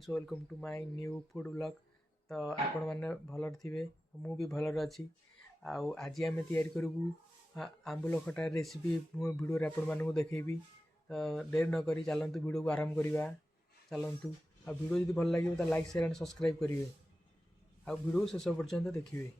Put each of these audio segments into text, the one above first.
Friends welcome to my new food blog. तो आपण मैंने भलर थे मु भी भलर अच्छी। आज आम तैयारी करूँ आंबुल खटा रेसिपी मो भिडियो आपण मानक देखी। तो देर नक चलतु भिडियो को आरंभ करवा। चलतु आ भिडियो जब भल लगे तो लाइक शेयर एंड सब्सक्राइब करेंगे। आ भिडियो शेष पर्यंत देखिए।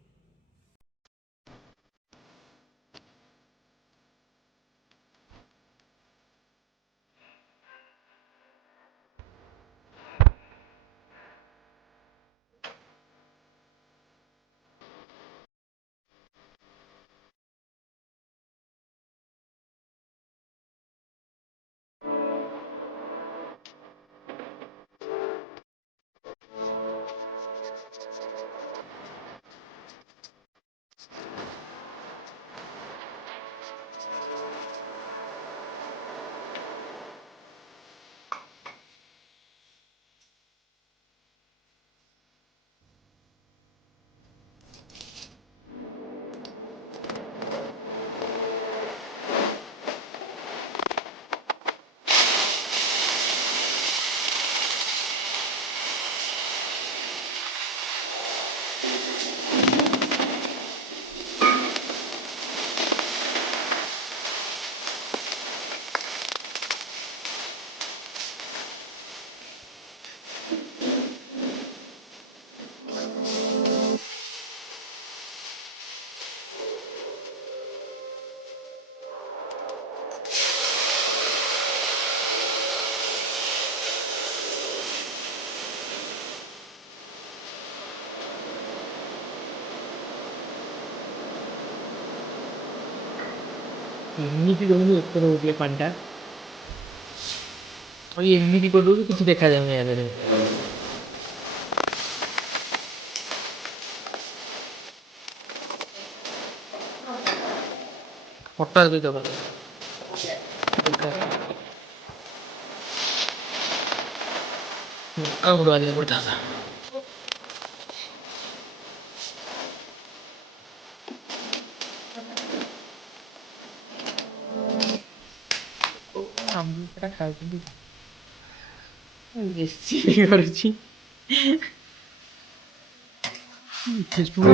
एमती देखो एपर हो पाटा एमती कर कि देखा जाए फटा भी दबा पड़ता था। आमटा खा बेसी फेसबुक